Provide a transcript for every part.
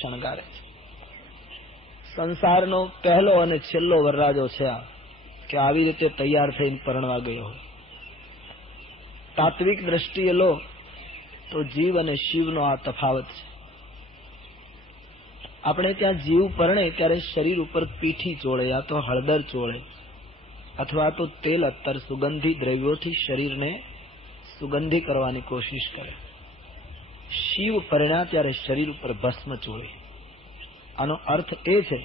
શણગારે છે. સંસારનો પહેલો અને છેલ્લો વરરાજો છે આ, કે આવી રીતે તૈયાર થઈને પરણવા ગયો હોય. તાત્વિક દ્રષ્ટિએ લો તો જીવ અને શિવનો આ તફાવત છે. આપણે ત્યાં જીવ પરણે ત્યારે શરીર ઉપર પીઠી ચોળે, યા તો હળદર ચોળે, અથવા તો તેલ અત્તર સુગંધી દ્રવ્યોથી શરીરને સુગંધી કરવાની કોશિશ કરે. શિવ પરણ્યા ત્યારે શરીર ઉપર ભસ્મ ચોળે. આનો અર્થ એ છે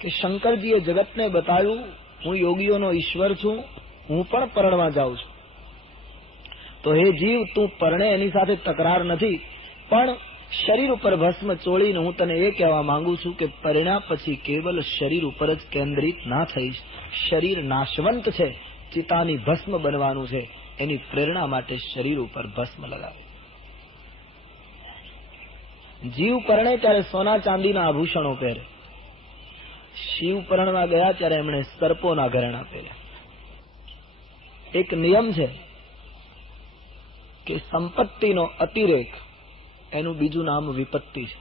કે શંકરજીએ જગતને બતાવ્યું, હું યોગીઓનો ઈશ્વર છું, હું પણ પરણવા જાઉં છું. તો હે જીવ, તું પરણે એની સાથે તકરાર નથી, પણ શરીર ઉપર ભસ્મ ચોળીને હું તને એ કહેવા માંગુ છું કે પરણ્યા પછી કેવલ શરીર ઉપર જ કેન્દ્રિત ના થઈશ. શરીર નાશવંત છે, ચિતાની ભસ્મ બનવાનું છે, એની પ્રેરણા માટે શરીર ઉપર ભસ્મ લગાવે. જીવ પરણે ત્યારે સોના ચાંદીના આભૂષણો પહેરે. શિવ પરણવા ગયા ત્યારે એમણે સર્પોના ઘરેણા પહેર્યા. એક નિયમ છે કે સંપત્તિનો અતિરેક એનું બીજું નામ વિપત્તિ છે.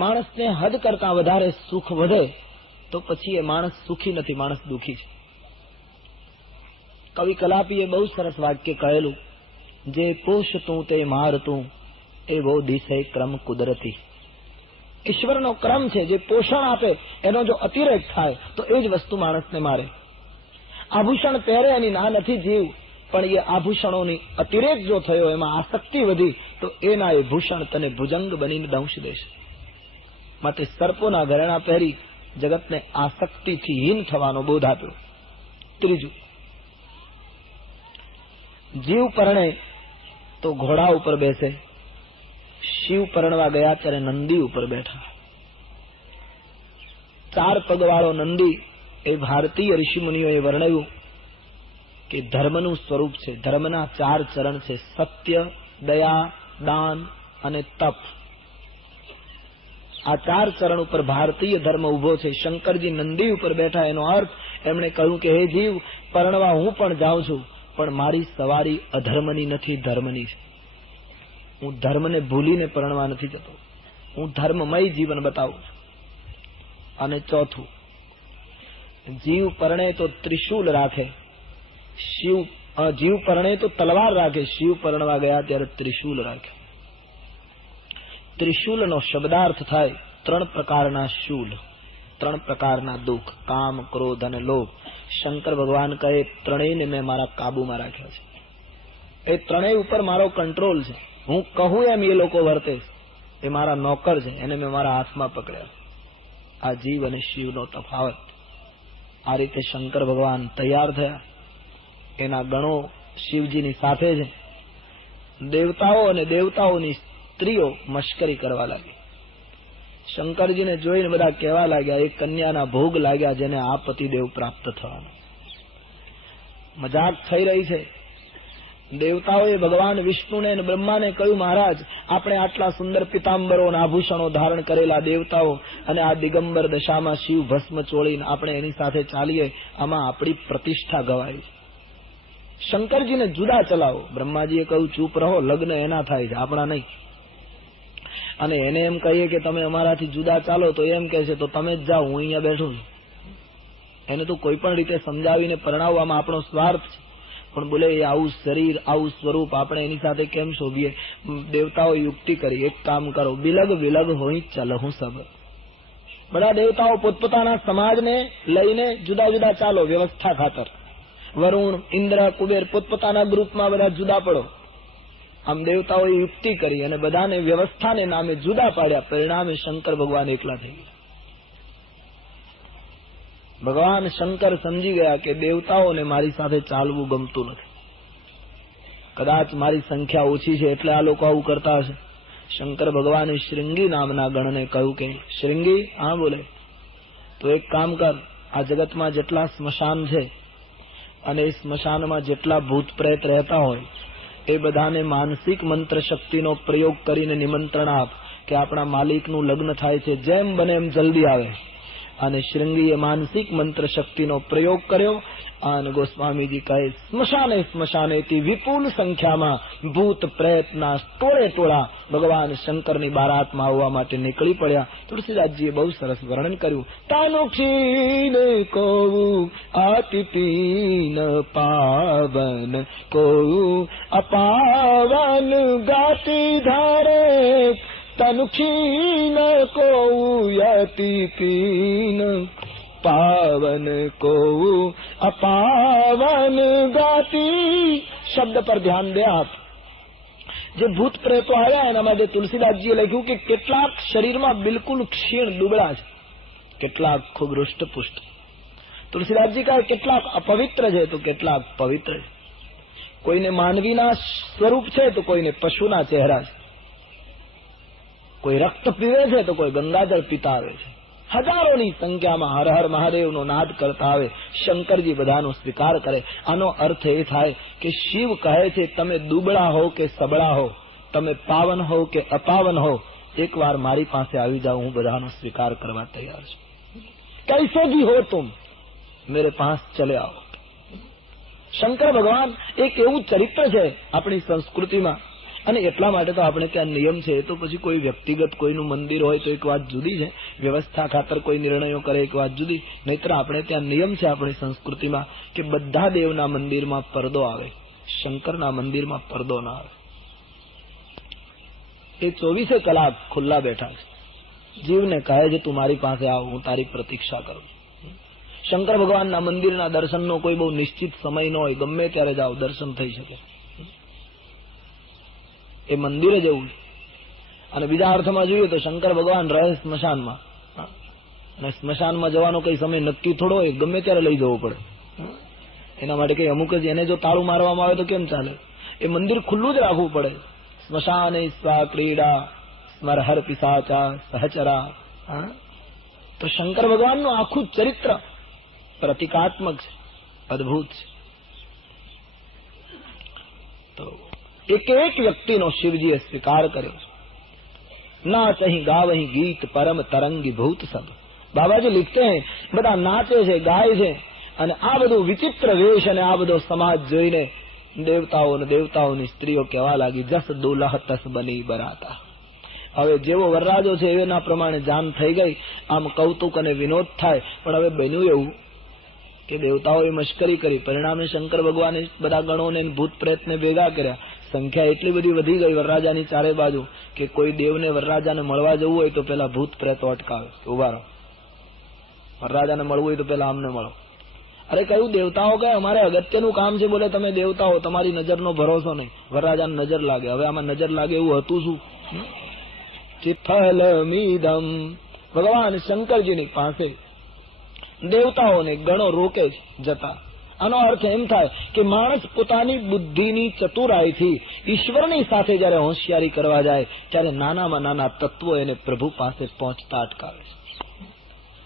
માણસને હદ કરતા વધારે સુખ વધે તો પછી એ માણસ સુખી નથી, માણસ દુખી છે. કવિ કલાપીએ બહુ સરસ વાક્ય કહેલું, જે પોષતું તે મારતું એવો દિશે ક્રમ કુદરતી. ઈશ્વરનો ક્રમ છે, જે પોષણ આપે એનો જો અતિરેક થાય તો એ જ વસ્તુ માણસને મારે. આભૂષણ પહેરે એની ના નથી જીવ, પણ એ આભૂષણોની અતિરેક જો થયો, એમાં આસક્તિ વધી, તો એના એ ભૂષણ તને ભુજંગ બનીને દંશ દેશે. માટે સર્પોના ઘરેણા પહેરી જગતને આસક્તિથી હીન થવાનો બોધ આપ્યો. ત્રીજું, જીવ પરણે તો ઘોડા ઉપર બેસે. શિવ પરણવા ગયા ત્યારે નંદી ઉપર બેઠા. 4 પગવાળો નંદી એ ભારતીય ઋષિમુનિઓએ વર્ણવ્યું કે ધર્મનું સ્વરૂપ છે. ધર્મના 4 ચરણ છે: સત્ય, દયા, દાન અને તપ. આ 4 ચરણ ઉપર ભારતીય ધર્મ ઉભો છે. શંકરજી નંદી ઉપર બેઠા, એનો અર્થ એમણે કહ્યું કે હે જીવ, પરણવા હું પણ જાઉં છું, પણ મારી સવારી અધર્મની નથી, ધર્મની છે. હું ધર્મને ભૂલીને પરણવા નથી જતો, હું ધર્મમય જીવન બતાવું છું. અને ચોથું, જીવ પરણે તો ત્રિશૂલ રાખે. જીવ પરણે તો તલવાર રાખે, શિવ પરણવા ગયા ત્યારે ત્રિશૂલ રાખે. ત્રિશૂલનો શબ્દાર્થ થાય 3 પ્રકારના શૂલ, 3 પ્રકારના દુઃખ: કામ, ક્રોધ અને લોભ. શંકર ભગવાન કહે, ત્રણેયને મેં મારા કાબુમાં રાખ્યા છે. એ ત્રણેય ઉપર મારો કંટ્રોલ છે. હું કહું એમ એ લોકો વર્તે. એ મારા નોકર છે, એને મેં મારા હાથમાં પકડ્યા. આ જીવ અને શિવનો તફાવત. આ રીતે શંકર ભગવાન તૈયાર થયા. એના ગણો શિવજીની સાથે છે. દેવતાઓ અને દેવતાઓની સ્ત્રીઓ મશ્કરી કરવા લાગી. શંકરજીને જોઈને બધા કહેવા લાગ્યા, એ કન્યાના ભોગ લાગ્યા જેને આ પતિદેવ પ્રાપ્ત થવાનો. મજાક થઈ રહી છે. દેવતાઓએ ભગવાન વિષ્ણુને અને બ્રહ્માને કહ્યું, મહારાજ, આપણે આટલા સુંદર પિતાંબરો અને આભૂષણો ધારણ કરેલા દેવતાઓ અને આ દિગંબર દશામાં શિવ ભસ્મ ચોળીને આપણે એની સાથે ચાલીએ, આમાં આપણી પ્રતિષ્ઠા ગવાય. શંકરજીને જુદા ચલાવો. બ્રહ્માજીએ કહ્યું, ચૂપ રહો, લગ્ન એના થાય છે, આપણા નહીં. અને એને એમ કહીએ કે તમે અમારાથી જુદા ચાલો, તો એમ કહે છે તો તમે જ જાઓ, હું અહીંયા બેઠો છું. એને તો કોઈ પણ રીતે સમજાવીને પરણાવવામાં આપણો સ્વાર્થ છે. પણ બોલે, એ આવું શરીર, આવું સ્વરૂપ, આપણે એની સાથે કેમ શોભીએ? દેવતાઓ યુક્તિ કરી, એક કામ કરો, બિલગ વિલગ હોય ચલહું સબ. બધા દેવતાઓ પોતપોતાના સમાજને લઈને જુદા જુદા ચાલો, વ્યવસ્થા ખાતર. વરુણ, ઇન્દ્ર, કુબેર પોતપોતાના ગ્રુપમાં બધા જુદા પડો. આમ દેવતાઓએ યુક્તિ કરી અને બધાને વ્યવસ્થાને નામે જુદા પાડ્યા. પરિણામે શંકર ભગવાન એકલા થઈ ગયા. ભગવાન શંકર સમજી ગયા કે દેવતાઓને મારી સાથે ચાલવું ગમતું નથી. કદાચ મારી સંખ્યા ઓછી છે એટલે આ લોકો આવું કરતા હશે. શંકર ભગવાને શ્રીંગી નામના ગણને કહ્યું કે, શ્રીંગી, હા બોલે, તો એક કામ કર, આ જગતમાં જેટલા સ્મશાન છે અને એ સ્મશાનમાં જેટલા ભૂત પ્રેત રહેતા હોય, એ બધાને માનસિક મંત્ર શક્તિનો પ્રયોગ કરીને નિમંત્રણ આપ કે આપણા માલિકનું લગ્ન થાય છે, જેમ બને એમ જલ્દી આવે. અને શ્રૃંગીએ માનસિક મંત્ર શક્તિનો પ્રયોગ કર્યો. અને ગોસ્વામીજી કહે સ્મશાને સ્મશાનેથી વિપુલ સંખ્યામાં ભૂત પ્રેતના ટોળા ભગવાન શંકરની બારાતમાં આવવા માટે નીકળી પડ્યા. તુલસીદાસજીએ બહુ સરસ વર્ણન કર્યું. તાનો ક્ષીણ કોવું આતિથીન પાવન કોવું અપાવન ગાતી ધારે તનુ ક્ષીણ કોવું યતિથીન પાવન કોવું અપાવન ગાતી. શબ્દ પર ધ્યાન દે આપ. જે ભૂત પ્રેતો આવ્યા એના માટે તુલસીદાસજીએ લખ્યું કે કેટલાક શરીરમાં બિલકુલ ક્ષીણ દુબળા છે, કેટલાક ખૂબ હૃષ્ટપુષ્ટ. તુલસીદાસજી કહે કેટલાક અપવિત્ર છે તો કેટલાક પવિત્ર છે. કોઈને માનવીના સ્વરૂપ છે તો કોઈને પશુના ચહેરા છે, કોઈ રક્ત પીવે છે તો કોઈ ગંગાજળ પીતા આવે છે. હજારોની સંખ્યામાં હર હર મહાદેવનો નાદ કરતા આવે. શંકરજી બધાનો સ્વીકાર કરે. આનો અર્થ એ થાય કે શિવ કહે છે તમે દુબળા હો કે સબળા હો, તમે પાવન હો કે અપાવન હો, એકવાર મારી પાસે આવી જાઓ, હું બધાનો સ્વીકાર કરવા તૈયાર છું. કૈસે ભી હો તુમ મેરે પાસ ચલે આવો. શંકર ભગવાન એક એવું ચરિત્ર છે આપણી સંસ્કૃતિમાં. અને એટલા માટે તો આપણે ત્યાં નિયમ છે. એ તો પછી કોઈ વ્યક્તિગત કોઈનું મંદિર હોય તો એક વાત જુદી છે, વ્યવસ્થા ખાતર કોઈ નિર્ણયો કરે એક વાત જુદી. નહીતર આપણે ત્યાં નિયમ છે આપણી સંસ્કૃતિમાં કે બધા દેવના મંદિરમાં પડદો આવે, શંકરના મંદિરમાં પડદો ના આવે. એ 24 કલાક ખુલ્લા બેઠા છે. જીવને કહે છે તું મારી પાસે આવ, હું તારી પ્રતીક્ષા કરું. શંકર ભગવાનના મંદિરના દર્શનનો કોઈ બહુ નિશ્ચિત સમય ન હોય, ગમે ત્યારે જાઓ દર્શન થઈ શકે. એ મંદિર જ એવું. અને બીજા અર્થમાં જોઈએ તો શંકર ભગવાન રહે સ્મશાનમાં, અને સ્મશાનમાં જવાનો કઈ સમય નક્કી થોડો હોય, ગમે ત્યારે લઈ જવો પડે. એના માટે કઈ અમુક જ એને જો તાળું મારવામાં આવે તો કેમ ચાલે? એ મંદિર ખુલ્લું જ રાખવું પડે. સ્મશાને સ્વા ક્રીડા સ્મરહર પિશાચા સહચરા. તો શંકર ભગવાનનું આખું ચરિત્ર પ્રતિકાત્મક છે, અદભુત છે. તો एक एक व्यक्ति नो शिवजी स्वीकार કર્યો. नाच ही गाव ही गीत परम तरंगी भूत सब. बाबाजी लिखते हैं બધા નાચે છે, ગાય છે, અને આ બધું વિચિત્ર વેશ અને આ બધો સમાજ જોઈને દેવતાઓની સ્ત્રીઓ કહેવા લાગી જસ દુલહ તસ બની બરાતા. હવે જેવો વરરાજો છે એના પ્રમાણે જાન થઈ ગઈ. આમ કૌતુક અને વિનોદ થાય. પણ હવે બન્યું એવું કે દેવતાઓએ મશ્કરી કરી. પરિણામે શંકર ભગવાને બધા ગણોને ભૂત પ્રેતને ભેગા કર્યા. સંખ્યા એટલી બધી વધી ગઈ વરરાજાની ચારે બાજુ કે કોઈ દેવને વરરાજાને મળવા જવું હોય તો પેલા ભૂત પ્રેતો અટકાવે, ઉભા રહો, વરરાજાને મળવું હોય તો પેલા અમને મળો. અરે કયું દેવતાઓ કહે અમારે અગત્યનું કામ છે. બોલે તમે દેવતાઓ, તમારી નજરનો ભરોસો નહીં, વરરાજાને નજર લાગે. હવે આમાં નજર લાગે એવું હતું શું? ચિફલ મીદમ. ભગવાન શંકરજીની પાસે દેવતાઓને ગણો રોકે જતા. આનો અર્થ એમ થાય કે માણસ પોતાની બુદ્ધિની ચતુરાઈથી ઈશ્વરની સાથે જયારે હોશિયારી કરવા જાય ત્યારે નાનામાં નાના તત્વો એને પ્રભુ પાસે પહોંચતા અટકાવે છે.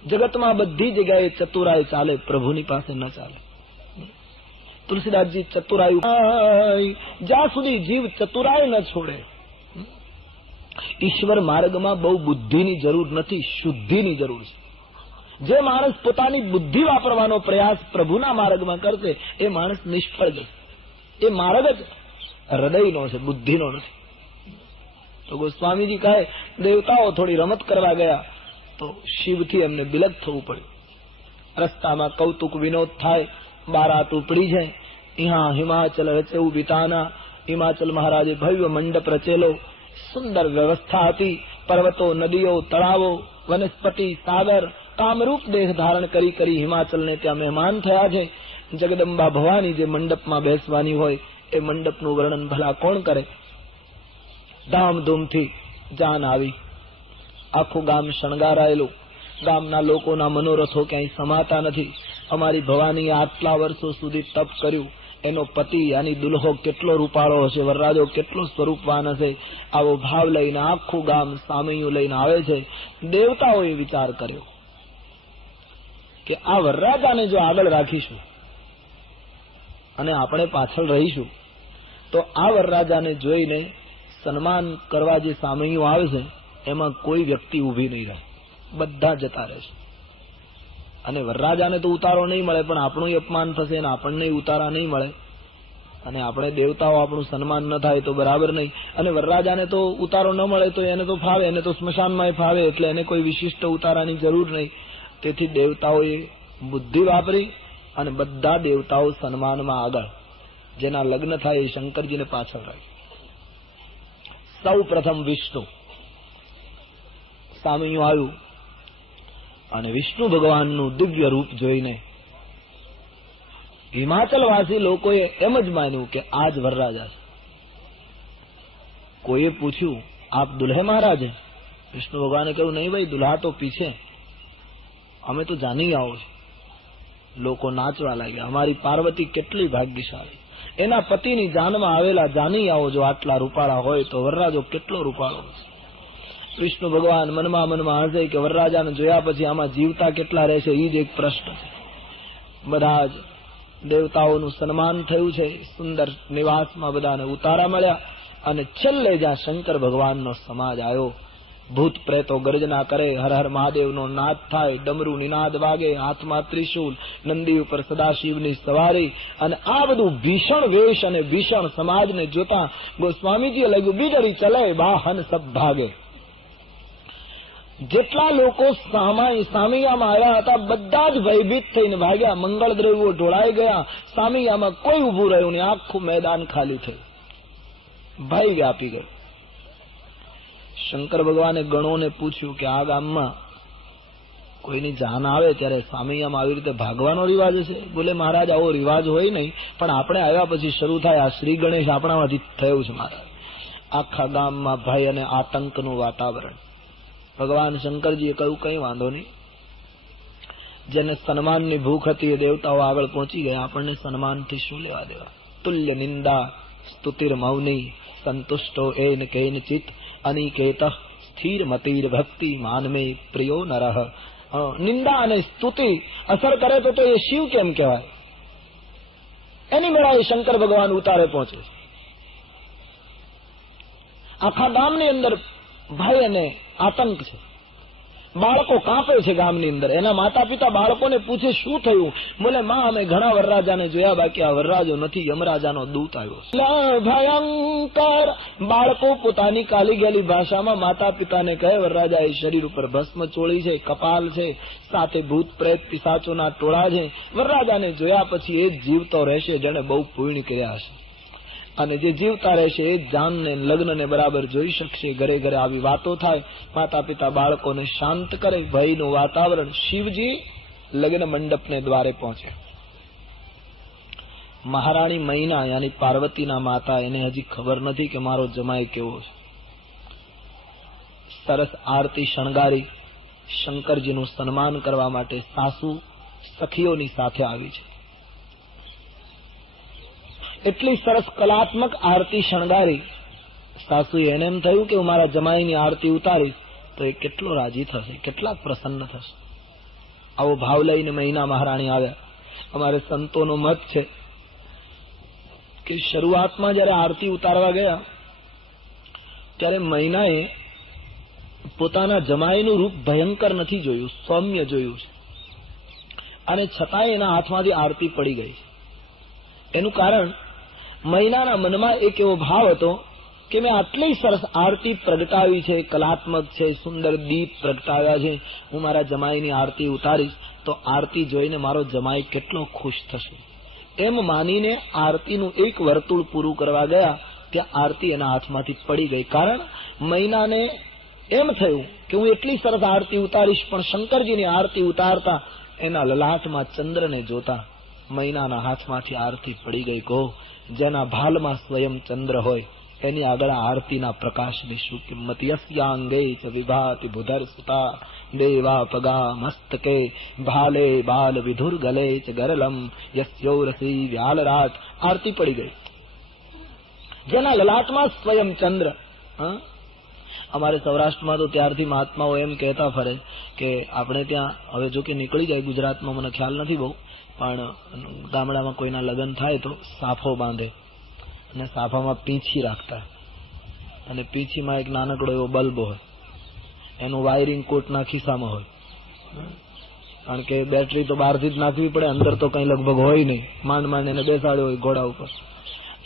જગતમાં બધી જગ્યાએ ચતુરાઈ ચાલે, પ્રભુની પાસે ન ચાલે. તુલસીદાસજી ચતુરાઈ, જ્યાં સુધી જીવ ચતુરાઈ ન છોડે. ઈશ્વર માર્ગમાં બહુ બુદ્ધિની જરૂર નથી, શુદ્ધિની જરૂર છે. જે માણસ પોતાની બુદ્ધિ વાપરવાનો પ્રયાસ પ્રભુના માર્ગમાં કરશે એ માણસ નિષ્ફળ જશે. એ માર્ગ જ હૃદયનો છે, બુદ્ધિનો નથી. તો ગોસ્વામીજી કહે દેવતાઓ થોડી રમત કરવા ગયા તો શિવથી એમને બિલક થવું પડ્યું. રસ્તામાં કૌતુક વિનોદ થાય, બારાત ઉપડી છે. यहाँ हिमाचल रचेऊ बिताना. हिमाचल महाराजे भव्य मंडप रचेलो. सुंदर व्यवस्था હતી. પર્વતો, નદીઓ, તળાવો, વનસ્પતિ, સાગર કામરૂપ દેહ ધારણ કરી હિમાચલને ત્યાં મહેમાન થયા છે. જગદંબા ભવાની જે મંડપમાં બેસવાની હોય એ મંડપનું વર્ણન ભલા કોણ કરે. ધામધૂમથી જાન આવી. આખું ગામ શણગારાયેલું. ગામના લોકોના મનોરથો ક્યાંય સમાતા નથી. અમારી ભવાની આટલા વર્ષો સુધી તપ કર્યું. એનો પતિ યાની દુલ્હો કેટલો રૂપાળો હશે, વરરાજો કેટલો સ્વરૂપવાન હશે. આવો ભાવ લઈને આખું ગામ સામૈયું લઈને આવે છે. દેવતાઓએ વિચાર કર્યો કે આ વરરાજાને જો આગળ રાખીશું અને આપણે પાછળ રહીશું તો આ વરરાજાને જોઈને સન્માન કરવા જે સામૈયું આવે છે એમાં કોઈ વ્યક્તિ ઊભી નહીં રહે, બધા જતા રહેશે. અને વરરાજાને તો ઉતારો નહીં મળે, પણ આપણું અપમાન થશે અને આપણને ઉતારા નહીં મળે, અને આપણે દેવતાઓ આપણું સન્માન ન થાય તો બરાબર નહીં. અને વરરાજાને તો ઉતારો ન મળે તો એને તો ફાવે, એને તો સ્મશાનમાં ફાવે, એટલે એને કોઈ વિશિષ્ટ ઉતારાની જરૂર નહીં. તેથી દેવતાઓએ બુદ્ધિ વાપરી અને બધા દેવતાઓ સન્માનમાં આગળ, જેના લગ્ન થાય એ શંકરજીને પાછળ રાખ્યું. સૌ પ્રથમ વિષ્ણુ સામૈયું આવ્યું અને વિષ્ણુ ભગવાનનું દિવ્ય રૂપ જોઈને હિમાચલવાસી લોકોએ એમ જ માન્યું કે આ જ વરરાજા છે. કોઈએ પૂછ્યું, આપ દુલ્હે મહારાજ હે? વિષ્ણુ ભગવાને કહ્યું, નહીં ભાઈ, દુલ્હા તો પીછે, અમે તો જાની આવો છે. લોકો નાચવા લાગ્યા, અમારી પાર્વતી કેટલી ભાગ્યશાળી, એના પતિની જાનમાં આવેલા જાની આવો જો આટલા રૂપાળા હોય તો વરરાજો કેટલો રૂપાળો છે. વિષ્ણુ ભગવાન મનમાં હસે કે વરરાજાને જોયા પછી આમાં જીવતા કેટલા રહેશે, એ જ એક પ્રશ્ન છે. બધા જ દેવતાઓનું સન્માન થયું છે, સુંદર નિવાસમાં બધાને ઉતારા મળ્યા, અને છેલ્લે જ્યાં શંકર ભગવાનનો સમાજ આવ્યો, ભૂત પ્રેતો ગર્જના કરે, હર હર મહાદેવનો નાદ થાય, ડમરૂ નિનાદ વાગે, હાથમાં ત્રિશૂલ, નંદી ઉપર સદાશિવની સવારી, અને આ બધું ભીષણ વેશ અને ભીષણ સમાજને જોતા ગોસ્વામીજીએ લાગ્યું બીડરી ચલે વાહન સબ ભાગે. જેટલા લોકો સામૈયામાં આવ્યા હતા બધા જ ભયભીત થઈને ભાગ્યા, મંગળ દ્રવ્યો ઢોળાઈ ગયા, સામૈયામાં કોઈ ઉભું રહ્યું નહીં, આખું મેદાન ખાલી થયું, ભય વ્યાપી ગયું. શંકર ભગવાને ગણોને પૂછ્યું કે આ ગામમાં કોઈની જાન આવે ત્યારે સામૈયામાં આવી રીતે ભાગવાનો રિવાજ છે? બોલે મહારાજ આવો રિવાજ હોય નહીં, પણ આપણે આવ્યા પછી શરૂ થાય. આ શ્રી ગણેશ આપણામાંથી થયું છે મહારાજ. આખા ગામમાં ભય અને આતંકનું વાતાવરણ. ભગવાન શંકરજીએ કહ્યું, કઈ વાંધો નહીં, જેને સન્માનની ભૂખ હતી એ દેવતાઓ આગળ પહોંચી ગયા, આપણને સન્માનથી શું લેવા દેવા. તુલ્ય નિંદા સ્તુતિર મૌની સંતુષ્ટો એન કેનચિત અનિકેત સ્થિર મતિર ભક્તિ માનમે પ્રિયો નરહ. નિંદા અને સ્તુતિ અસર કરે તો એ શિવ કેમ કહેવાય? એની મેળાએ શંકર ભગવાન ઉતારે પહોંચે. આખા ગામની અંદર ભય અને આતંક છે, બાળકો કાંપે છે ગામની અંદર. એના માતા પિતા બાળકોને પૂછે શું થયું? બોલે માં અમે ઘણા વરરાજાને જોયા, બાકી આ વરરાજો નથી, યમરાજાનો દૂત આવ્યો. ભયંકર બાળકો પોતાની કાલી ગયેલી ભાષામાં માતા પિતાને કહે વરરાજાએ શરીર ઉપર ભસ્મ ચોળી છે, કપાલ છે, સાથે ભૂત પ્રેત પિશાચોના ટોળા છે. વરરાજાને જોયા પછી એ જ જીવતો રહેશે જેને બહુ પુણ્ય કર્યા હશે, અને જે જીવતા રહેશે એ જાનને લગ્નને બરાબર જોઈ શકશે. ઘરે ઘરે આવી વાતો થાય, માતા પિતા બાળકોને શાંત કરે, ભયનું વાતાવરણ. શિવજી લગ્ન મંડપને દ્વારે પહોંચે. મહારાણી મૈના યાની પાર્વતીના માતા, એને હજી ખબર નથી કે મારો જમાઈ કેવો છે. સરસ આરતી શણગારી શંકરજીનું સન્માન કરવા માટે સાસુ સખીઓની સાથે આવી છે. એટલી સરસ કલાત્મક આરતી શણગારી. સાસુએ એને એમ થયું કે હું મારા જમાઈની આરતી ઉતારીશ તો એ કેટલો રાજી થશે, કેટલાક પ્રસન્ન થશે. આવો ભાવ લઈને મહિના મહારાણી આવ્યા. અમારે સંતોનો મત છે કે શરૂઆતમાં જયારે આરતી ઉતારવા ગયા ત્યારે મહિનાએ પોતાના જમાઈનું રૂપ ભયંકર નથી જોયું, સૌમ્ય જોયું છે, અને છતાંય એના હાથમાંથી આરતી પડી ગઈ. એનું કારણ મહિનાના મનમાં એક એવો ભાવ હતો કે મેં આટલી સરસ આરતી પ્રગટાવી છે, કલાત્મક છે, સુંદર દીપ પ્રગટાવ્યા છે, હું મારા જમાઈની આરતી ઉતારીશ તો આરતી જોઈને મારો જમાઈ કેટલો ખુશ થશે. એમ માનીને આરતીનું એક વર્તુળ પૂરું કરવા ગયા ત્યાં આરતી એના હાથમાંથી પડી ગઈ. કારણ મહિનાને એમ થયું કે હું એટલી સરસ આરતી ઉતારીશ, પણ શંકરજીની આરતી ઉતારતા એના લલાટમાં ચંદ્રને જોતા મહિનાના હાથમાંથી આરતી પડી ગઈ. કહો જેના ભાલમાં સ્વયં ચંદ્ર હોય એની આગળ આરતીના પ્રકાશની શું કિંમત. યસ્યાંગે ચ વિભાતિ ભુધર સુતા દેવા પગા મસ્તકે ભાલે બાલ વિધુર ગલે ચ ગરલમ યસ્યોરસી વ્યાલરાત. આરતી પડી ગઈ. જેના લલાટમાં સ્વયં ચંદ્ર. અમારે સૌરાષ્ટ્રમાં તો ત્યારથી મહાત્માઓ એમ કહેતા ફરે કે આપણે ત્યાં હવે જો કે નીકળી જાય ગુજરાતમાં મને ખ્યાલ નથી બહુ, પણ ગામડામાં કોઈના લગ્ન થાય તો સાફો બાંધે અને સાફામાં પીંછી રાખતા, અને પીંછીમાં એક નાનકડો એવો બલ્બ હોય, એનું વાયરિંગ કોટના ખિસ્સામાં હોય. કારણ કે બેટરી તો બહારથી જ નાખવી પડે, અંદર તો કઈ લગભગ હોય નહીં, માંડ માંડ એને બેસાડ્યો હોય ઘોડા ઉપર.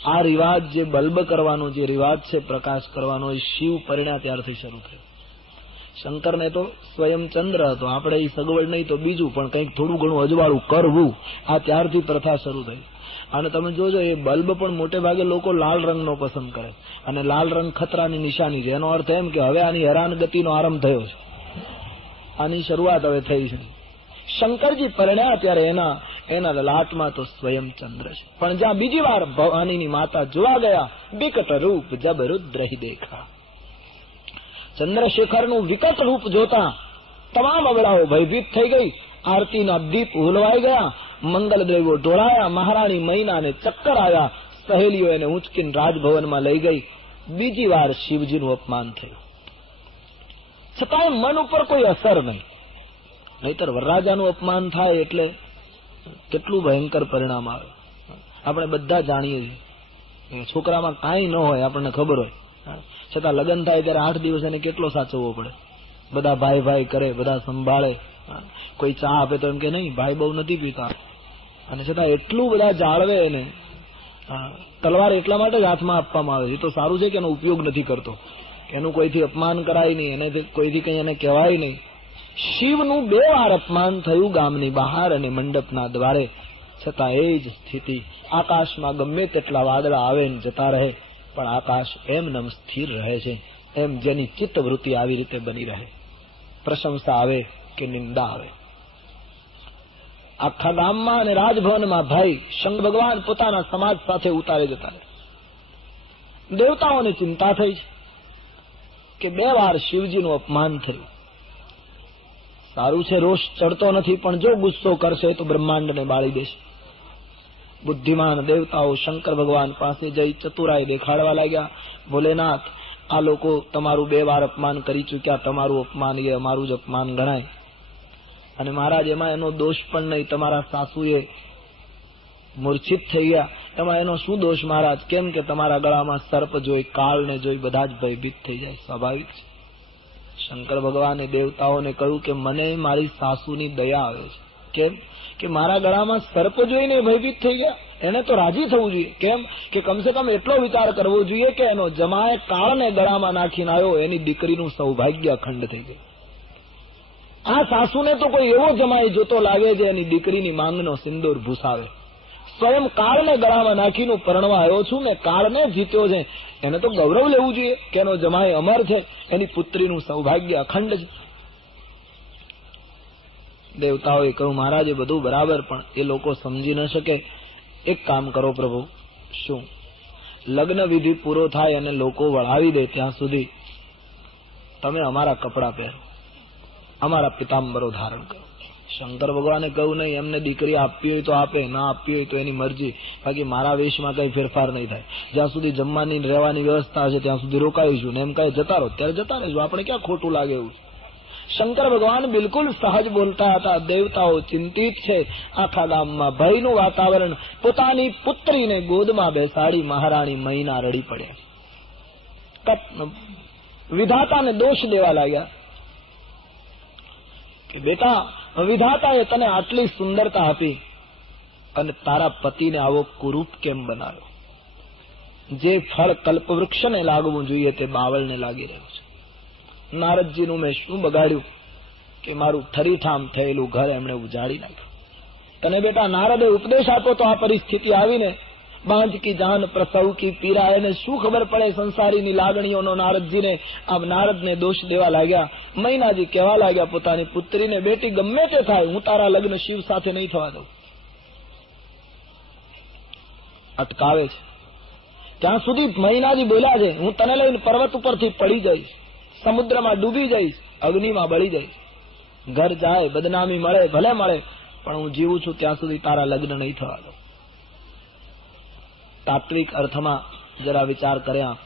આ રિવાજ જે બલ્બ કરવાનો જે રિવાજ છે પ્રકાશ કરવાનો, એ શિવ પરિણ્યા ત્યારથી શરૂ થયો. શંકરને તો સ્વયં ચંદ્ર હતો, આપણે એ સગવડ નહીં તો બીજું પણ કંઈક થોડું ઘણું અજવાળું કરવું, આ ત્યારથી પ્રથા શરૂ થઈ. અને તમે જોજો એ બલ્બ પણ મોટે ભાગે લોકો લાલ રંગનો પસંદ કરે, અને લાલ રંગ ખતરાની નિશાની છે. એનો અર્થ એમ કે હવે આની હેરાનગતિનો આરંભ થયો છે, આની શરૂઆત હવે થઈ છે. શંકરજી પરણ્યા ત્યારે એના લલાટમાં તો સ્વયં ચંદ્ર છે. પણ જ્યાં બીજી વાર ભવાનીની માતા જોવા ગયા, વિકટ રૂપ જબ રુદ્રહી દેખા. ચંદ્રશેખરનું વિકટ રૂપ જોતા તમામ અબળાઓ ભયભીત થઈ ગઈ. આરતીના દીપ હુલવાઈ ગયા, મંગલ દ્રવ્યો ઢોળાયા, મહારાણી મૈનાને ચક્કર આવ્યા. સહેલીઓ એને ઉંચકીને રાજભવનમાં લઈ ગઈ. બીજી વાર શિવજીનું અપમાન થયું, છતાંય મન ઉપર કોઈ અસર નહીં. નહીતર વરરાજાનું અપમાન થાય એટલે કેટલું ભયંકર પરિણામ આવે. આપણે બધા જાણીએ છીએ. છોકરામાં કાંઈ ન હોય, આપણને ખબર હોય, છતાં લગ્ન થાય ત્યારે 8 દિવસ એને કેટલો સાચવવો પડે. બધા ભાઈ ભાઈ કરે, બધા સંભાળે. કોઈ ચા આપે તો એમ કે નહીં, ભાઈ બહુ નથી પીતા, અને છતાં એટલું બધા જાળવે એને. તલવાર એટલા માટે જ હાથમાં આપવામાં આવે છે. એ તો સારું છે કે એનો ઉપયોગ નથી કરતો, એનું કોઈથી અપમાન કરાય નહીં, એને કોઈથી કંઈ એને કહેવાય નહીં. શિવનું 2 વાર અપમાન થયું ગામની બહાર અને મંડપના દ્વારે. છતાં એ જ સ્થિતિ. આકાશમાં ગમે તેટલા વાદળા આવે ને જતા રહે, પણ આકાશ એમનેમ સ્થિર રહે છે. એમ જેની ચિત્તવૃત્તિ આવી રીતે બની રહે, પ્રશંસા આવે કે નિંદા આવે. આખા ગામમાં અને રાજભવનમાં ભાઈ શંકર ભગવાન પોતાના સમાજ સાથે ઉતારે જતા રહે. દેવતાઓને ચિંતા થઈ છે કે 2 વાર શિવજીનું અપમાન થયું. સારું છે, રોષ ચડતો નથી, પણ જો ગુસ્સો કરશે તો બ્રહ્માંડને બાળી દેશે. બુદ્ધિમાન દેવતાઓ શંકર ભગવાન પાસે જઈ ચતુરાઈ દેખાડવા લાગ્યા. ભોલેનાથ, આ લોકો તમારું 2 વાર અપમાન કરી ચૂક્યા, તમારું અપમાન એ અમારું જ અપમાન ગણાય. અને મહારાજ, એમાં એનો દોષ પણ નહીં. તમારા સાસુએ મૂર્છિત થઈ ગયા, એમાં એનો શું દોષ મહારાજ? કેમ કે તમારા ગળામાં સર્પ જોઈ, કાળને જોઈ બધા જ ભયભીત થઈ જાય, સ્વાભાવિક છે. શંકર ભગવાને દેવતાઓને કહ્યું કે મને મારી સાસુની દયા આવે છે. કેમ કે મારા ગળામાં સર્પ જોઈને ભયભીત થઈ ગયા. એને તો રાજી થવું જોઈએ. કેમ કે કમસે કમ એટલો વિચાર કરવો જોઈએ કે એનો જમાએ કાળને ગળામાં નાખીને આવ્યો, એની દીકરીનું સૌભાગ્ય અખંડ થઈ ગયું. આ સાસુને તો કોઈ એવો જમાઈ જોતો લાગે છે એની દીકરીની માંગનો સિંદૂર ભૂસાવે. સ્વયં કાળને ગળામાં નાખીને પરણવા આવ્યો છું, મેં કાળને જીત્યો છે. એને તો ગૌરવ લેવું જોઈએ કે એનો જમાઈ અમર છે, એની પુત્રીનું સૌભાગ્ય અખંડ છે. દેવતાઓએ કહ્યું, મહારાજ એ બધું બરાબર, પણ એ લોકો સમજી ન શકે. એક કામ કરો પ્રભુ. શું? લગ્ન વિધિ પૂરો થાય અને લોકો વળાવી દે ત્યાં સુધી તમે અમારા કપડા પહેરો, અમારા પિતાંબરો ધારણ કરો. શંકર ભગવાને કહ્યું, નહીં, એમને દીકરી આપવી હોય તો આપે, ના આપવી હોય તો એની મરજી, બાકી મારા વેશમાં કઈ ફેરફાર નહીં થાય. જ્યાં સુધી જમવાની રહેવાની વ્યવસ્થા છે ત્યાં સુધી રોકાઈશું, ને એમ કઈ જતા રહો ત્યારે જતા રહેશું, આપણે ક્યાં ખોટું લાગે એવું. શંકર ભગવાન બિલકુલ સહજ બોલતા હતા. દેવતાઓ ચિંતિત છે. આખા ગામમાં ભયનું વાતાવરણ. પોતાની પુત્રીને ગોદમાં બેસાડી મહારાણી મૈના રડી પડ્યા. વિધાતાને દોષ દેવા લાગ્યા કે બેટા, વિધાતાએ તને આટલી સુંદરતા આપી અને તારા પતિને આવો કુરૂપ કેમ બનાવ્યો? જે ફળ કલ્પવૃક્ષને લાગવું જોઈએ તે બાવળને લાગી રહ્યું છે. નારદજીનું મેં શું બગાડ્યું કે મારું ઠરીઠામ થયેલું ઘર એમણે ઉજાડી નાખ્યું. તને બેટા નારદે ઉપદેશ આપો તો આ પરિસ્થિતિ આવીને. બાંજ કી જાન પ્રસવ કી પીરા, એને શું ખબર પડે સંસારીની લાગણીઓનો નારદજીને? આમ નારદને દોષ દેવા લાગ્યા. મૈનાજી કહેવા લાગ્યા પોતાની પુત્રીને, બેટી ગમે તે થાય, હું તારા લગ્ન શિવ સાથે નહીં થવા દઉં. અટકાવે છે. ત્યાં સુધી મૈનાજી બોલ્યા છે, હું તને લઈને પર્વત ઉપરથી પડી જઈશ, સમુદ્રમાં ડૂબી જઈશ, અગ્નિમાં બળી જઈશ. ઘર જાય, બદનામી મળે, ભલે મળે, પણ હું જીવું છું ત્યાં સુધી તારા લગ્ન નહીં થવા દઉં. તાત્વિક અર્થમાં જરા વિચાર કર્યા.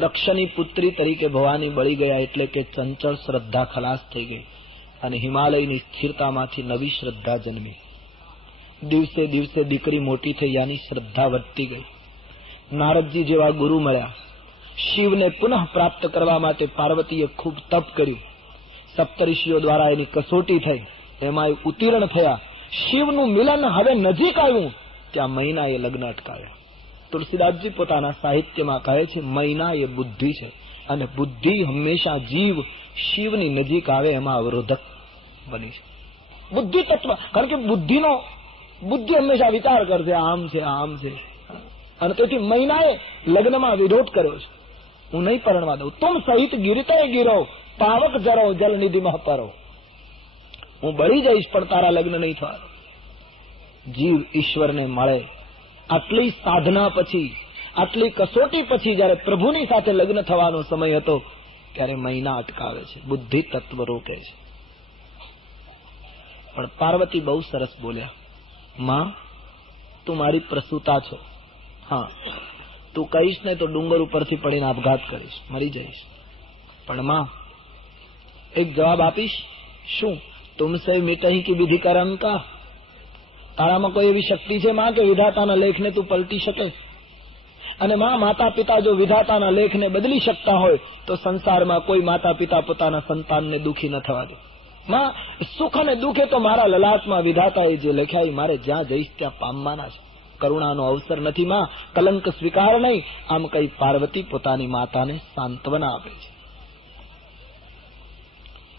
દક્ષની પુત્રી તરીકે ભવાની બળી ગયા એટલે કે ચંચળ શ્રદ્ધા ખલાસ થઈ ગઈ અને હિમાલયની સ્થિરતામાંથી નવી શ્રદ્ધા જન્મી. દિવસે દિવસે દીકરી મોટી થઈ, યાની શ્રદ્ધા વધતી ગઈ. નારદજી જેવા ગુરુ મળ્યા. શિવને પુનઃ પ્રાપ્ત કરવા માટે પાર્વતીએ ખૂબ તપ કર્યું. સપ્તઋષિઓ દ્વારા એની કસોટી થઈ, એમાં એ ઉત્તીર્ણ થયા. શિવનું મિલન હવે નજીક આવ્યું, ત્યાં મૈનાએ લગ્ન અટકાવ્યા. તુલસીદાસજી પોતાના સાહિત્યમાં કહે છે, મૈના એ બુદ્ધિ છે, અને બુદ્ધિ હંમેશા જીવ શિવની નજીક આવે એમાં અવરોધક બની છે. બુદ્ધિ તત્વ, કારણ કે બુદ્ધિ હંમેશા વિચાર કરશે, આમ છે આમ છે, અને તેથી મૈનાએ લગ્નમાં વિરોધ કર્યો છે. હું નહીં પરણવા દઉં. તુમ સહિત ગિરતે ગિરો પાવક જરો જલનિધિમાં પરો. હું બળી જઈશ પણ તારા લગ્ન નહીં થવા. જીવ ઈશ્વરને મળે, આટલી સાધના પછી, આટલી કસોટી પછી જયારે પ્રભુની સાથે લગ્ન થવાનો સમય હતો, ત્યારે મૈના અટકાવે છે, બુદ્ધિ તત્વ રોકે છે. પણ પાર્વતી બહુ સરસ બોલ્યા, માં તું મારી પ્રસૂતા છો, હા તું કહીશ ને તો ડુંગર ઉપરથી પડીને આપઘાત કરીશ, મરી જઈશ. પણ માં એક જવાબ આપીશ, શું? તુમસે મિટહી કી વિધિ કરમ કા. તારામાં કોઈ એવી શક્તિ છે માં કે વિધાતાના લેખને તું પલટી શકે? અને માં, માતા પિતા જો વિધાતાના લેખને બદલી શકતા હોય તો સંસારમાં કોઈ માતા પિતા પોતાના સંતાનને દુઃખી ન થવા દે. માં, સુખ અને દુઃખે તો મારા લલાટમાં વિધાતાએ જે લખ્યા મારે જ્યાં જઈશ ત્યાં પામવાના છે. કરુણાનો અવસર નથી માં, કલંક સ્વીકાર નહીં. આમ કઈ પાર્વતી પોતાની માતાને સાંત્વના આપે છે.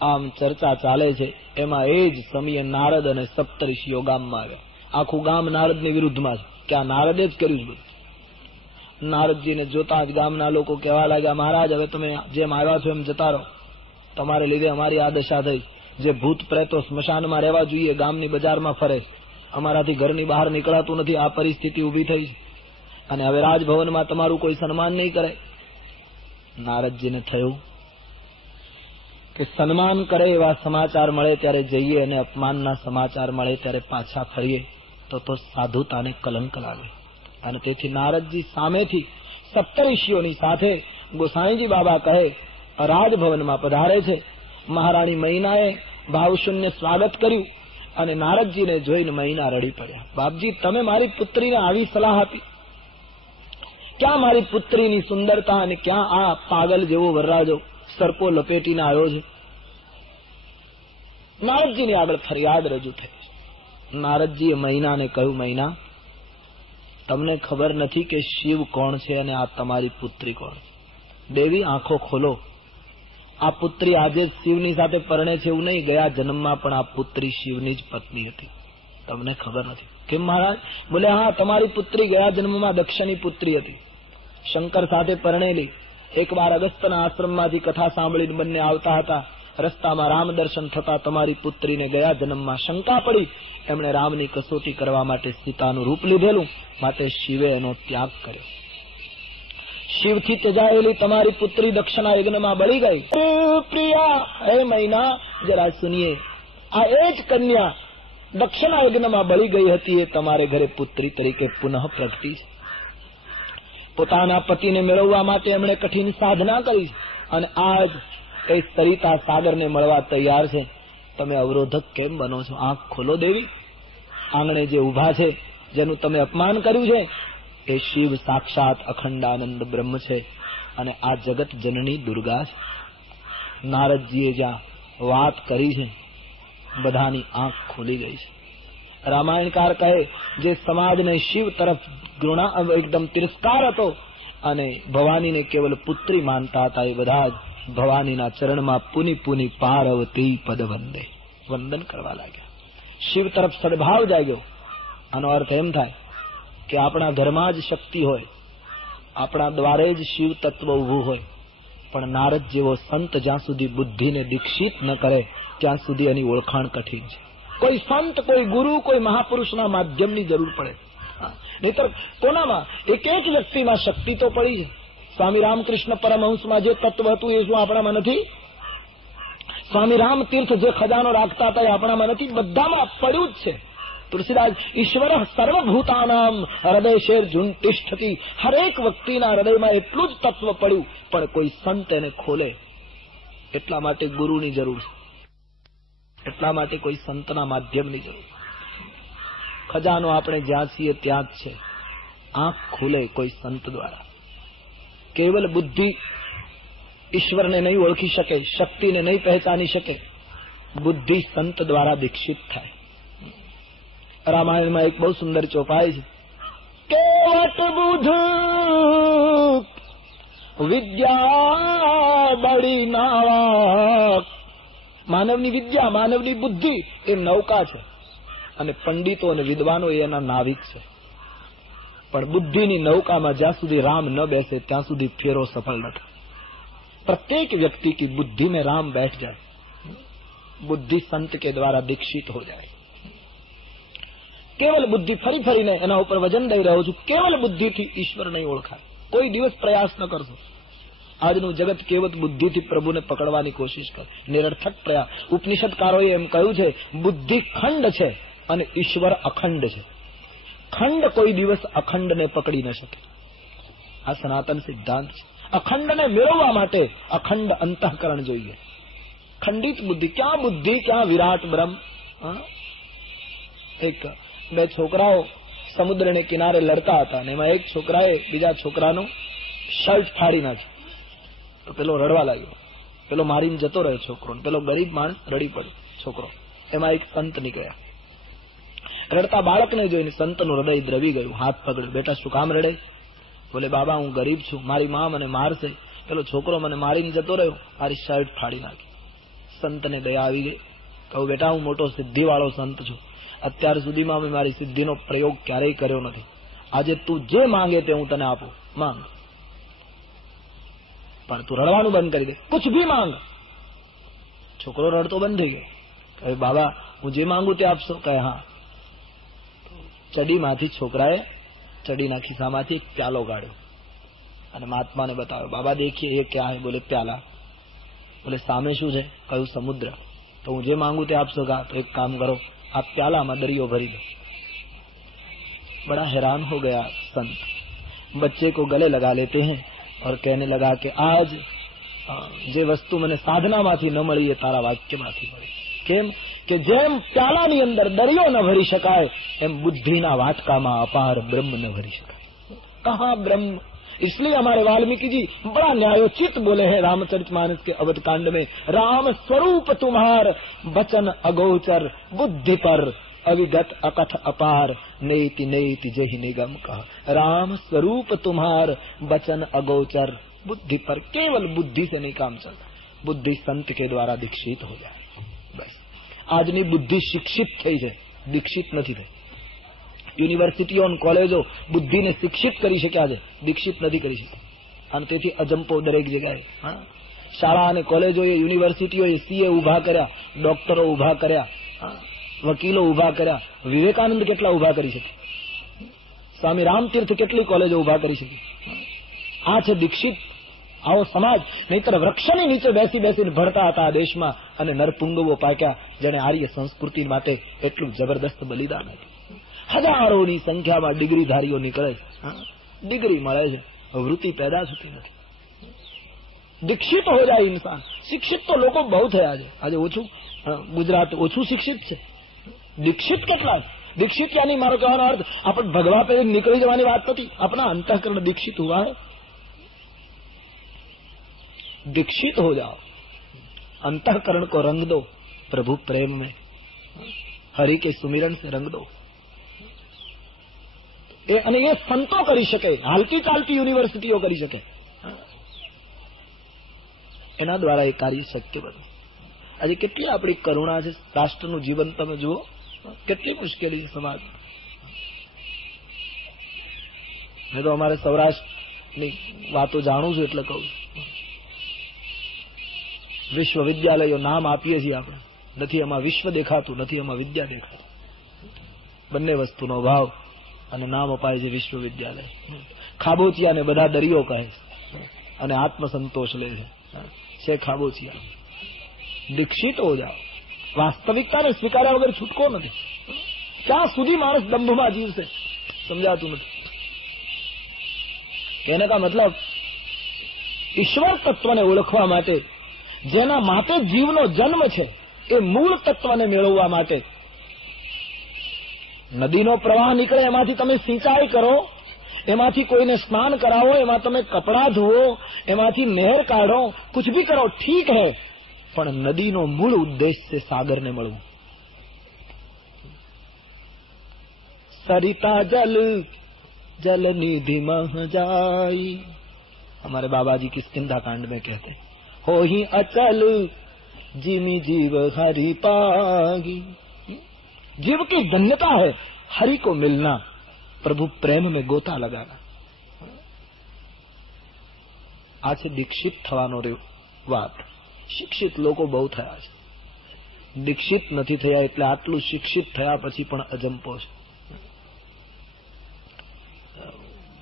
આમ ચર્ચા ચાલે છે. એમાં એ જ સમયે નારદ અને સપ્તઋષિઓ ગામમાં આવ્યા. આખું ગામ નારદની વિરુદ્ધમાં છે કે આ નારદે જ કર્યું છે બધું. નારદજીને જોતા જ ગામના લોકો કહેવા લાગ્યા, મહારાજ હવે તમે જેમ આવ્યા છો એમ જતા રહો, તમારે લીધે અમારી આ દશા થઈ. જે ભૂત પ્રેતો સ્મશાનમાં રહેવા જોઈએ ગામની બજારમાં ફરે, અમારાથી ઘરની બહાર નીકળાતું નથી, આ પરિસ્થિતિ ઉભી થઈ છે, અને હવે રાજભવનમાં તમારું કોઈ સન્માન નહીં કરે. નારદજીને થયું કે સન્માન કરે એવા સમાચાર મળે ત્યારે જઈએ, અને અપમાનના સમાચાર મળે ત્યારે પાછા ફરીએ તો સાધુતાને કલંક લાગે. અને તેથી નારદજી સામેથી સપ્તઋષિઓની સાથે ગોસાઈજી બાબા કહે રાજભવનમાં પધારે છે. મહારાણી મૈનાએ ભાવશૂન્ય સ્વાગત કર્યું, અને નારદજીને જોઈને મૈના રડી પડ્યા. બાપજી, તમે મારી પુત્રીને આવી સલાહ આપી? ક્યાં મારી પુત્રીની સુંદરતા અને ક્યાં આ પાગલ જેવો વરરાજો સર્પો લપેટીને આવ્યો છે? નારદજીની આગળ ફરિયાદ રજૂ થઈ. નારદજીએ મૈનાને કહ્યું, મૈના, તમને ખબર નથી કે શિવ કોણ છે અને આ તમારી પુત્રી કોણ છે? દેવી, આંખો ખોલો. આ પુત્રી આજે શિવની સાથે પરણે છે એવું નહીં, ગયા જન્મમાં પણ આ પુત્રી શિવની જ પત્ની હતી. તમને ખબર નથી. કેમ મહારાજ? બોલે, હા, તમારી પુત્રી ગયા જન્મમાં દક્ષની પુત્રી હતી, શંકર સાથે પરણેલી. એકવાર અગસ્ત્યના આશ્રમમાંથી કથા સાંભળીને બંને આવતા હતા. રસ્તામાં રામ દર્શન થતા તમારી પુત્રીને ગયા જન્મમાં શંકા પડી. એમણે રામની કસોટી કરવા માટે સીતાનું રૂપ લીધેલું, માટે શિવે એનો ત્યાગ કર્યો. શિવથી ત્યજાયેલી તમારી પુત્રી દક્ષના યજ્ઞમાં બળી ગઈ. પ્રિયા, હે મૈના, જરા સુનિએ. આ એ જ કન્યા દક્ષના યજ્ઞમાં બળી ગઈ હતી, એ તમારે ઘરે પુત્રી તરીકે પુનઃ પ્રગટી છે. પોતાના પતિને મેળવવા માટે એમણે કઠિન સાધના કરી, અને આજ એ સરિતા સાગરને મળવા તૈયાર છે. તમે અવરોધક કેમ બનો છો? આંખ ખોલો દેવી. આંગણે જે ઉભા છે, જેનું તમે અપમાન કર્યું છે, એ શિવ સાક્ષાત અખંડાનંદ બ્રહ્મ છે, અને આ જગત જનની દુર્ગા છે. નારદજીએ જ્યાં વાત કરી છે, બધાની આંખ ખોલી ગઈ છે. રામાયણકાર કહે, જે સમાજને શિવ તરફ એકદમ તિરસ્કાર હતો અને ભવાનીને કેવલ પુત્રી માનતા હતા, એ બધા જ ભવાનીના ચરણમાં પુની પુની પાર્વતી પદ વંદે, વંદન કરવા લાગ્યા. શિવ તરફ સદભાવ જાગ્યો. આનો અર્થ એમ થાય કે આપણા ઘરમાં જ શક્તિ હોય, આપણા દ્વારે જ શિવ તત્વ ઉભું હોય, પણ નારદ જેવો સંત જ્યાં સુધી બુદ્ધિને દીક્ષિત ન કરે ત્યાં સુધી એની ઓળખાણ કઠિન છે. કોઈ સંત, કોઈ ગુરુ, કોઈ મહાપુરુષના માધ્યમની જરૂર પડે. નહીતર કોનામાં? એક એક વ્યક્તિમાં શક્તિ તો પડી છે. સ્વામી રામકૃષ્ણ પરમહંસમાં જે તત્વ હતું એ શું આપણામાં નથી? સ્વામી રામ તીર્થ જે ખજાનો રાખતા હતા એ આપણામાં નથી? બધામાં પડ્યું જ છે. તુલસીદાસ, ઈશ્વર સર્વભૂતાનામ હૃદય શેર ઝુંટિષ્ઠતિ. હરેક વ્યક્તિના હૃદયમાં એટલું જ તત્વ પડ્યું, પણ કોઈ સંત એને ખોલે. એટલા માટે ગુરુની જરૂર છે, એટલા માટે કોઈ સંતના માધ્યમની જરૂર. ખજાનો આપણે જ્યાં છીએ ત્યાં જ છે. આંખ ખુલે કોઈ સંત દ્વારા. કેવલ બુદ્ધિ ઈશ્વરને નહીં ઓળખી શકે, શક્તિને નહીં પહેચાની શકે. બુદ્ધિ સંત દ્વારા દીક્ષિત થાય. રામાયણમાં એક બહુ સુંદર ચોપાઈ છે. કેવટ બુધ વિદ્યા બડી નાવા. માનવની વિદ્યા, માનવની બુદ્ધિ એ નૌકા છે અને પંડિતો અને વિદ્વાનો એના નાવિક છે. પણ બુદ્ધિની નૌકામાં જ્યાં સુધી રામ ન બેસે ત્યાં સુધી ફેરો સફળ ન થાય. प्रत्येक व्यक्ति की बुद्धि में राम बैठ जाए, बुद्धि संत के द्वारा दीक्षित हो जाए. केवल बुद्धि फरी फरीने एना ઉપર વજન દઈ રહ્યો છું. કેવલ બુદ્ધિથી ઈશ્વર નહીં ઓળખાય. કોઈ દિવસ પ્રયાસ ન કરશો. આજનું જગત કેવત બુદ્ધિથી પ્રભુને પકડવાની કોશિશ કરે, નિરર્થક પ્રયાસ. ઉપનિષદકારોએ એમ કહ્યું છે, બુદ્ધિ ખંડ છે અને ઈશ્વર અખંડ છે. ખંડ કોઈ દિવસ અખંડને પકડી ન શકે. આ સનાતન સિદ્ધાંત છે. અખંડને મેળવવા માટે અખંડ અંતઃકરણ જોઈએ. ખંડિત બુદ્ધિ, ક્યાં બુદ્ધિ ક્યાં વિરાટ બ્રહ્મ. એક બે છોકરાઓ સમુદ્રને કિનારે લડતા હતા અને એમાં એક છોકરાએ બીજા છોકરાનું શર્ટ ફાડી નાખ્યું. તો પેલો રડવા લાગ્યો, પેલો મારીને જતો રહ્યો છોકરો. પેલો ગરીબ માણસ રડી પડ્યો છોકરો. એમાં એક સંત નીકળ્યા. રડતા બાળકને જોઈને સંતનું હૃદય દ્રવી ગયું. હાથ પકડ્યો, બેટા શું કામ રડે? બોલે, બાબા હું ગરીબ છું, મારી માં મને મારશે, પેલો છોકરો મને મારીને જતો રહ્યો, મારી શર્ટ ફાડી નાખી. સંતને દયા આવી ગઈ. કહું, બેટા હું મોટો સિદ્ધિવાળો સંત છું, અત્યાર સુધીમાં મેં મારી સિદ્ધિનો પ્રયોગ ક્યારેય કર્યો નથી. આજે તું જે માંગે તે હું તને આપું, માંગ, પણ તું રડવાનું બંધ કરી દે, કુછ ભી માંગ. છોકરો રડતો બંધ થઈ ગયો. કહે, બાબા હું જે માંગુ તે આપશો? કહે હા. ચડીમાંથી છોકરાએ ચડીના ખિસ્સામાંથી એક પ્યાલો કાઢ્યો અને મહાત્માને બતાવ્યો. બાબા દેખીએ એ ક્યાં હે? બોલે પ્યાલા. બોલે સામે શું છે? કહ્યું સમુદ્ર. તો હું જે માંગુ તે આપશો? કા તો એક કામ કરો, आप प्याला में दरियो भरी दो. बड़ा हैरान हो गया संत. बच्चे को गले लगा लेते हैं और कहने लगा कि आज जे वस्तु मैंने साधना माथी न मળી એ તારા વાક્યમાંથી મળી. કેમ કે જેમ પ્યાલાની અંદર દરિયો ન ભરી શકાય એમ બુદ્ધિના વાટકામાં અપાર બ્રહ્મ ન ભરી શકાય. कहाँ ब्रह्म? इसलिए हमारे वाल्मीकि जी बड़ा न्यायोचित बोले हैं रामचरितमानस के अवध कांड में, राम स्वरूप तुम्हार वचन अगोचर बुद्धि पर अविगत अकथ अपार नेति नेति जहि निगम कहा. राम स्वरूप तुम्हार वचन अगोचर बुद्धि पर. केवल बुद्धि से नहीं काम चलता, बुद्धि संत के द्वारा दीक्षित हो जाए. बस આજની બુદ્ધિ શિક્ષિત થઈ છે, દીક્ષિત નથી થઈ. યુનિવર્સિટીઓ અને કોલેજો બુદ્ધિને શિક્ષિત કરી શક્યા છે, દીક્ષિત નથી કરી શક્યા. અને તેથી અજંપો દરેક જગ્યાએ. શાળા અને કોલેજોએ, યુનિવર્સિટીઓએ સીએ ઉભા કર્યા, ડોક્ટરો ઉભા કર્યા, વકીલો ઉભા કર્યા. વિવેકાનંદ કેટલા ઉભા કરી શકે? સ્વામી રામતીર્થ કેટલી કોલેજો ઉભા કરી શકે? આ છે દીક્ષિત આવો સમાજ. નહીતર વૃક્ષની નીચે બેસી બેસીને ભણતા હતા આ દેશમાં અને નરપુંગવો પાક્યા જેને આર્ય સંસ્કૃતિ માટે એટલું જબરદસ્ત બલિદાન આપ્યું. હજારોની સંખ્યામાં ડિગ્રીધારીઓ નીકળે, ડિગ્રી મળે છે, વૃત્તિ પેદા થતી નથી. દીક્ષિત હો જાય ઇન્સાન. શિક્ષિત તો લોકો બહુ થયા છે, આજે ઓછું, ગુજરાત ઓછું શિક્ષિત છે. દીક્ષિત કેટલા? દીક્ષિત યાની મારો કહેવાનો અર્થ આપણે ભગવા પે નીકળી જવાની વાત નથી. આપણા અંતઃકરણ દીક્ષિત હુआ है. दीक्षित हो जाओ, अंतःकरण को रंग दो प्रभु प्रेम में, हरि के सुमिरन से रंग दो. અને એ સંતો કરી શકે, હાલતી ચાલતી યુનિવર્સિટીઓ કરી શકે. એના દ્વારા એ કાર્ય શક્ય બને. આજે કેટલી આપણી કરુણા છે. રાષ્ટ્રનું જીવન તમે જુઓ, કેટલી મુશ્કેલી છે સમાજ. મેં તો અમારે સૌરાષ્ટ્રની વાતો જાણું છું એટલે કહું છું. વિશ્વવિદ્યાલયો નામ આપીએ છીએ આપણે, નથી એમાં વિશ્વ દેખાતું, નથી એમાં વિદ્યા દેખાતું. બંને વસ્તુનો અભાવ અને નામ અપાય છે વિશ્વવિદ્યાલય. ખાબોચિયાને બધા દરિયો કહે અને આત્મસંતોષ લે છે ખાબોચિયા. દીક્ષિત હો જાઓ. વાસ્તવિકતાને સ્વીકાર્યા વગર છૂટકો નથી. ક્યાં સુધી માણસ દંભમાં જીવશે સમજાતું નથી. कहने का मतलब ईश्वर तत्वने ओळखवा माटे जेना माटे जीवनो जन्म छे ए मूल तत्वने मेळववा माटे नदीनो प्रवाह निकळे एमांथी तमे सिंचाई करो એમાંથી કોઈને સ્નાન કરાવો, એમાં તમે કપડાં ધોવો, એમાંથી નહેર કાઢો, કુછ ભી કરો, ઠીક હૈ, પણ નદીનો મૂળ ઉદ્દેશ છે સાગરને મળવું. सरिता जल जल निधि मह जाई, हमारे बाबा जी की स्किंधा कांड में कहते हैं, हो ही अचल जिमी जीव हरि पागी. जीव की धन्यता है हरि को मिलना, प्रभु प्रेम में गोता लगाना. આ છે દીક્ષિત થવાનો વાત. શિક્ષિત લોકો બહુ થયા છે, દીક્ષિત નથી થયા એટલે આટલું શિક્ષિત થયા પછી પણ અજંપો છે.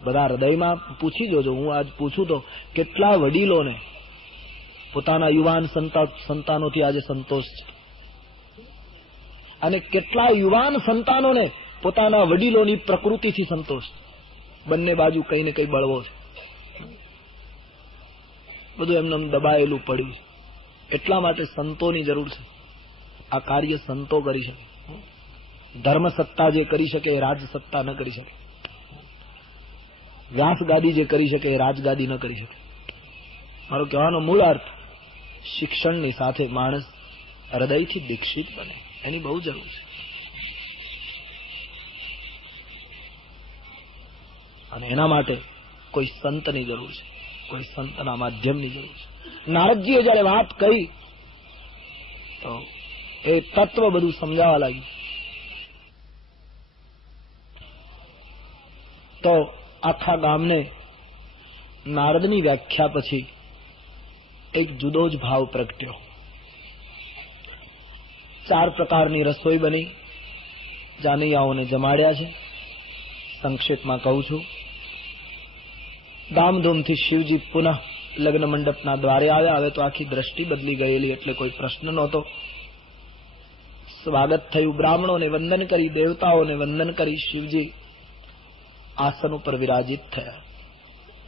બધા હૃદયમાં પૂછી જોજો. હું આજ પૂછું તો કેટલા વડીલોને પોતાના યુવાન સંતાનોથી આજે સંતોષ છે, અને કેટલા યુવાન સંતાનોને પોતાના વડીલોની પ્રકૃતિથી સંતોષ. બંને બાજુ કઈ ને કઈ બળવો છે, બધું એમને દબાયેલું પડ્યું છે. એટલા માટે સંતોની જરૂર છે. આ કાર્ય સંતો કરી શકે. ધર્મ સત્તા જે કરી શકે એ રાજ સત્તા ન કરી શકે. વ્યાસ ગાદી જે કરી શકે એ રાજગાદી ન કરી શકે. મારો કહેવાનો મૂળ અર્થ, શિક્ષણની સાથે માણસ હૃદયથી દીક્ષિત બને, એની બહુ જરૂર છે. અને એના માટે કોઈ સંતની જરૂર છે, કોઈ સંતના માધ્યમની જરૂર છે. નારદજીએ જયારે વાત કરી તો એ તત્વ બધું સમજાવવા લાગ્યું. તો આખા ગામને નારદની વ્યાખ્યા પછી એક જુદો જ ભાવ પ્રગટ્યો. 4 પ્રકારની રસોઈ બની, જાનૈયાઓને જમાડ્યા છે. સંક્ષેપમાં કહું છું, ધામધૂમથી શિવજી પુનઃ લગ્ન મંડપના દ્વારે આવ્યા. હવે તો આખી દ્રષ્ટિ બદલી ગયેલી એટલે કોઈ પ્રશ્ન નહોતો. સ્વાગત થયું, બ્રાહ્મણોને વંદન કરી, દેવતાઓને વંદન કરી, શિવજી આસન ઉપર વિરાજિત થયા.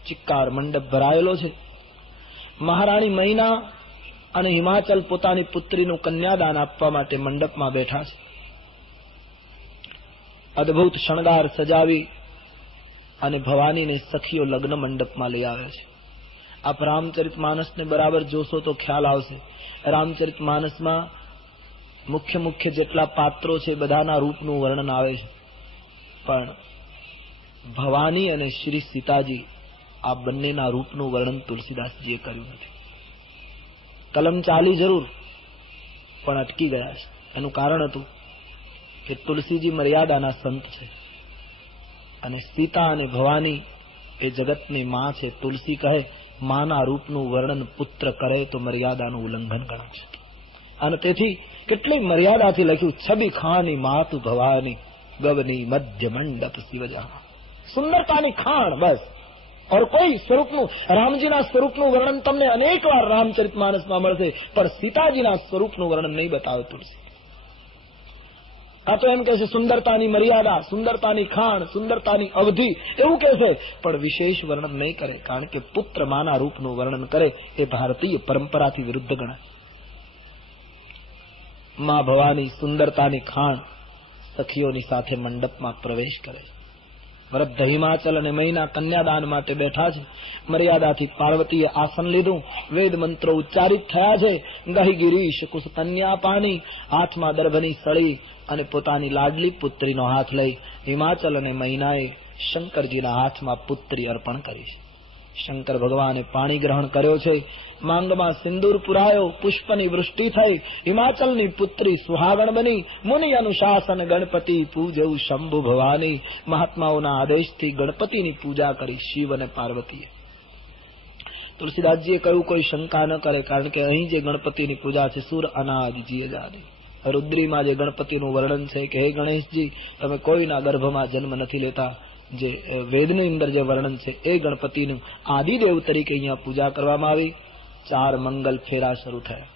ચિક્કાર મંડપ ભરાયેલો છે. મહારાણી મૈના અને હિમાચલ પોતાની પુત્રીનું કન્યાદાન આપવા માટે મંડપમાં બેઠા છે. અદભુત શણગાર સજાવી અને ભવાનીને સખીઓ લગ્ન મંડપમાં લઈ આવ્યા છે. આપ રામચરિત માનસને બરાબર જોશો તો ખ્યાલ આવશે. રામચરિત માનસમાં મુખ્ય જેટલા પાત્રો છે બધાના રૂપનું વર્ણન આવે છે, પણ ભવાની અને શ્રી સીતાજી આ બંનેના રૂપનું વર્ણન તુલસીદાસજીએ કર્યું નથી. કલમ ચાલી જરૂર, પણ અટકી ગયા છે. એનું કારણ હતું કે તુલસીજી મર્યાદાના સંત છે અને સીતા અને ભવાની એ જગતની માં છે. તુલસી કહે માના રૂપનું વર્ણન પુત્ર કરે તો મર્યાદાનું ઉલ્લંઘન ગણાશે. અને તેથી કેટલી મર્યાદાથી લખ્યું, છબી ખાની માતુ ભવાની ગવની મધ્ય મંડપ શિવજા. સુંદરતાની ખાણ બસ, और કોઈ સ્વરૂપનું, રામજીના સ્વરૂપનું વર્ણન તમને અનેક વાર રામચરિત માનસમાં મળશે, પણ સીતાજીના સ્વરૂપનું વર્ણન નહીં બતાવે તુલસી. આ તો એમ કહે છે સુંદરતાની મર્યાદા, સુંદરતાની ખાણ, સુંદરતાની અવધિ એવું કહે છે, પણ વિશેષ વર્ણન નહીં કરે. કારણ કે પુત્ર માના રૂપનું વર્ણન કરે એ ભારતીય પરંપરાથી વિરુદ્ધ ગણાય. માં ભવાની સુંદરતાની ખાણ સખીઓની સાથે મંડપમાં પ્રવેશ કરે છે. વૃદ્ધ હિમાચલ અને મૈના કન્યાદાન માટે બેઠા છે. મર્યાદાથી પાર્વતીએ આસન લીધું, વેદ મંત્રો ઉચ્ચારિત થયા છે. ગહી ગિરીશ કુશ કન્યા પાની, હાથમાં દર્ભની સળી અને પોતાની લાડલી પુત્રીનો હાથ લઈ હિમાચલ અને મૈનાએ શંકરજીના હાથમાં પુત્રી અર્પણ કરી છે. શંકર ભગવાને પાણી ગ્રહણ કર્યો છે. માંગમાં સિંદૂર પુરાયો, પુષ્પની વૃષ્ટિ થઈ. હિમાચલની પુત્રી સુહાગણ બની. મુનિ અનુશાસન ગણપતિ પૂજવું શંભુ ભવાની. મહાત્માઓના આદેશથી ગણપતિની પૂજા કરી શિવ અને પાર્વતીએ. તુલસીદાસજીએ કહ્યું કોઈ શંકા ન કરે, કારણ કે અહીં જે ગણપતિની પૂજા છે સુર અનાજ જીએ જાની. રુદ્રીમાં જે ગણપતિનું વર્ણન છે કે હે ગણેશજી તમે કોઈના ગર્ભમાં જન્મ નથી લેતા, જે વેદની અંદર જે વર્ણન છે એ ગણપતિનું આદિદેવ તરીકે અહીંયા પૂજા કરવામાં આવી. 4 મંગલ ફેરા શરૂ થયા.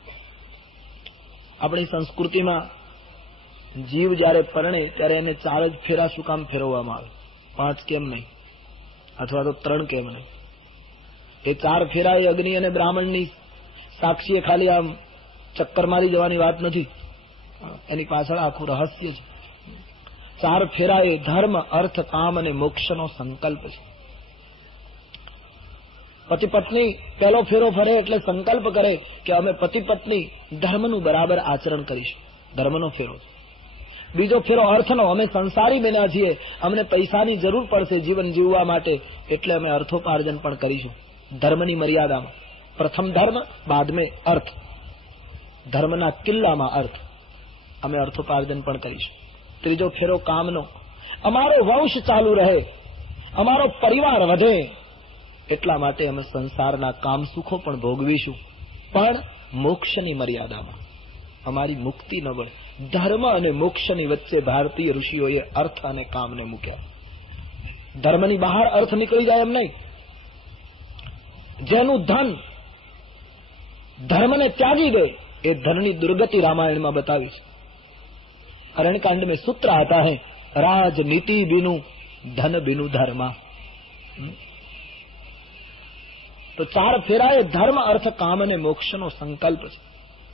આપણી સંસ્કૃતિમાં જીવ જયારે પરણે ત્યારે એને 4 જ ફેરા શું કામ ફેરવવામાં આવે? 5 કેમ નહીં? અથવા તો 3 કેમ નહીં? એ 4 ફેરા એ અગ્નિ અને બ્રાહ્મણની સાક્ષીએ ખાલી આમ ચક્કર મારી જવાની વાત નથી. એની પાછળ આખું રહસ્ય છે. 4 ફેરા એ ધર્મ, અર્થ, કામ અને મોક્ષનો સંકલ્પ છે. પતિ પત્ની પહેલો ફેરો ફરે એટલે સંકલ્પ કરે કે અમે પતિ પત્ની ધર્મનું બરાબર આચરણ કરીશું, ધર્મનો ફેરો. બીજો ફેરો અર્થનો, અમે સંસારી બન્યા છીએ, અમને પૈસાની જરૂર પડશે જીવન જીવવા માટે, એટલે અમે અર્થોપાર્જન પણ કરીશું ધર્મની મર્યાદામાં. પ્રથમ ધર્મ, બાદ મેં અર્થ. ધર્મના કિલ્લામાં અર્થ, અમે અર્થોપાર્જન પણ કરીશું. ત્રીજો ફેરો કામનો, અમારો વંશ ચાલુ રહે, અમારો પરિવાર વધે, એટલા માટે અમે સંસારના કામ સુખો પણ ભોગવીશું, પણ મોક્ષની મર્યાદામાં. અમારી મુક્તિ ન બળે. ધર્મ અને મોક્ષની વચ્ચે ભારતીય ઋષિઓએ અર્થ અને કામને મૂક્યા. ધર્મની બહાર અર્થ નીકળી જાય એમ નહીં. જેનું ધન ધર્મને ત્યાગી દે એ ધનની દુર્ગતિ રામાયણમાં બતાવી છે. अरण्यकांड में सूत्र आता है, राजनीति बिनु धन बिनु धर्मा. तो चार फेरा એ ધર્મ અર્થ કામ અને મોક્ષનો સંકલ્પ છે.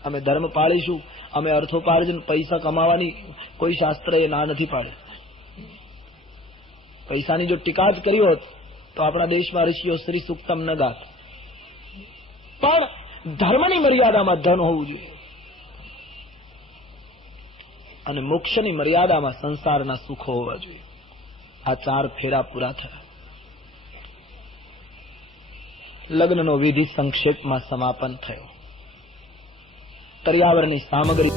અમે ધર્મ પાળીશું, અમે અર્થોપાર્જન પૈસા કમાવાની કોઈ શાસ્ત્ર એ ના નથી પાડે. પૈસાની જો ટીકા જ કરી હોત તો આપણા દેશમાં ઋષિઓ શ્રી સુક્તમ ન ગાત. પણ ધર્મની મર્યાદામાં ધન હોવું જોઈએ અને મોક્ષની મર્યાદામાં સંસારના સુખો હોવા જોઈએ. આ ચાર ફેરા પૂરા થયા. લગ્નનો વિધિ સંક્ષેપમાં સમાપન થયો. પર્યાવરણની સામગ્રી